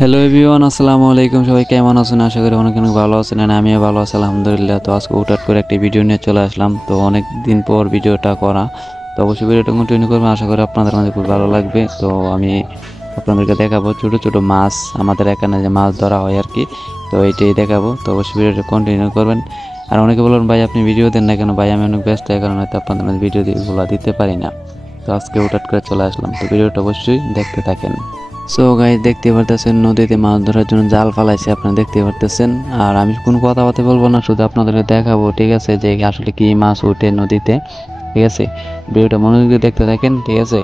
Hello everyone, আসসালামু আলাইকুম। সবাই কেমন আছেন? আশা করি অনেক অনেক ভালো আছেন। আর আমিও ভালো আছি আলহামদুলিল্লাহ। তো আজকে হুটহাট করে একটি ভিডিও নিয়ে চলে আসলাম। তো অনেক দিন পর ভিডিওটা করা, তো অবশ্যই ভিডিওটা কন্টিনিউ করবেন। আশা করি আপনাদের মাঝে খুব ভালো লাগবে। তো আমি আপনাদেরকে দেখাবো ছোটো ছোটো মাছ, আমাদের এখানে যে মাছ ধরা হয় আর কি। তো এইটাই দেখাবো। তো অবশ্যই ভিডিওটা কন্টিনিউ করবেন। আর অনেকে বলবেন ভাই আপনি ভিডিও দেন না কেন? ভাই আমি অনেক ব্যস্ত, এই কারণে হয়তো আপনাদের মাঝে ভিডিওগুলো দিতে পারি না। তো আজকে হুটহাট করে চলে আসলাম। তো ভিডিওটা অবশ্যই দেখতে থাকেন। সো গাইস, দেখতে পারতেছেন নদীতে মাছ ধরার জন্য জাল ফালাইছে, আপনারা দেখতে পারতেছেন। আর আমি কোনো কথাবার্তা বলবো না, শুধু আপনাদেরকে দেখাবো, ঠিক আছে, যে আসলে কি মাছ ওঠে নদীতে। ঠিক আছে, ভিডিওটা মনোযোগ দিয়ে দেখতে থাকেন, ঠিক আছে।